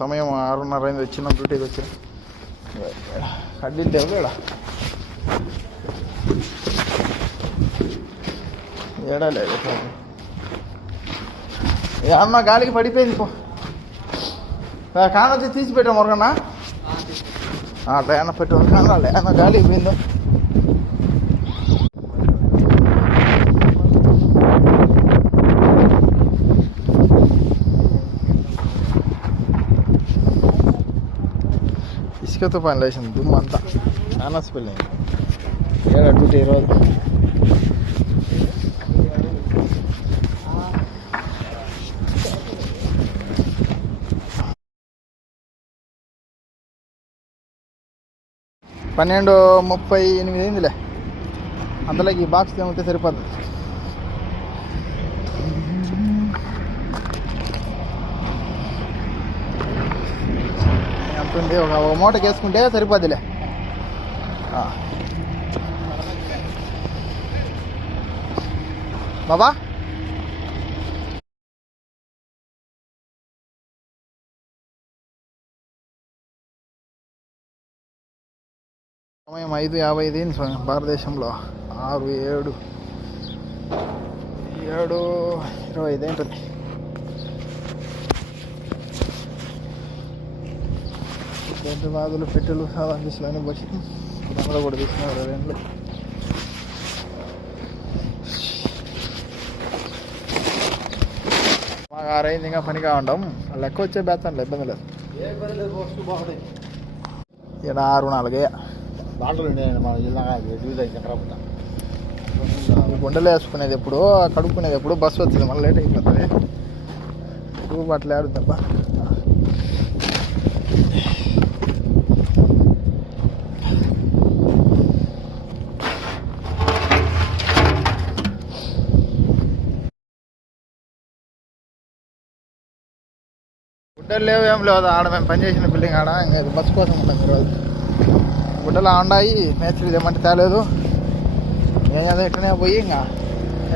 సమయం 6:30 అయింది. వచ్చిన డ్యూటీకి వచ్చిన కడ్డీలు లేవు ఇక్కడ ఏడా లేదు. అమ్మ గాలికి పడిపోయింది. పో కానొచ్చి తీసి పెట్టాం మొరగన్నా అట్లా పెట్టు కానాలి అన్న గాలి పోయిందో. ఇసుకతో పని లేచింది దుమ్ము అంతా కానస్ పెళ్ళింది. ఏడా డ్యూటీ ఈరోజు పన్నెండు 38 అయిందిలే. అందులోకి ఈ బాక్స్ ఏమైతే సరిపోతుంది. ఎంత ఉంది? ఒక మూటకి వేసుకుంటే సరిపోద్దిలే. బాబా సమయం 5:55 అయింది. భారతదేశంలో 7:25 ఏంటది. బాధలు పెట్టెలు సాధారణ దిశలు అన్నీ వచ్చి దాంట్లో కూడా తీసుకున్నారు 2 మాకు 6 అయింది. ఇంకా పనిగా ఉంటాం. లెక్క వచ్చే బేస్తాను ఇబ్బంది లేదు. ఇక్కడ 6:04 గుండెలు వేసుకునేది ఎప్పుడు కడుక్కునేది ఎప్పుడు బస్సు వచ్చింది. మళ్ళీ లేట్ అయిపోతుంది. రూపు అట్లా ఆడుద్దబ్బా. గుడ్డలు లేవు ఏం లేదు. ఆడ మేము పనిచేసిన బిల్డింగ్ ఆడ ఇంకా బస్సు కోసం ఉంటాం ఈరోజు. గుడ్డలు ఆండాయి. మేస్త్రి తెమ్మంటే తేలేదు. ఏం చేద్దాం ఇట్లనే పోయి ఇంకా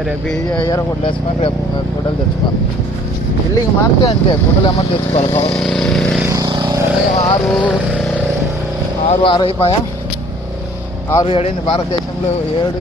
రేపు ఎర్ర గుడ్డలు వేసుకొని రేపు గుడ్డలు తెచ్చుకోవాలి. బిల్డింగ్ మారితే అంతే గుడ్డలు ఏమన్నా తెచ్చుకోవాలి. 6 అయిపోయా. 6:07 భారతదేశంలో 7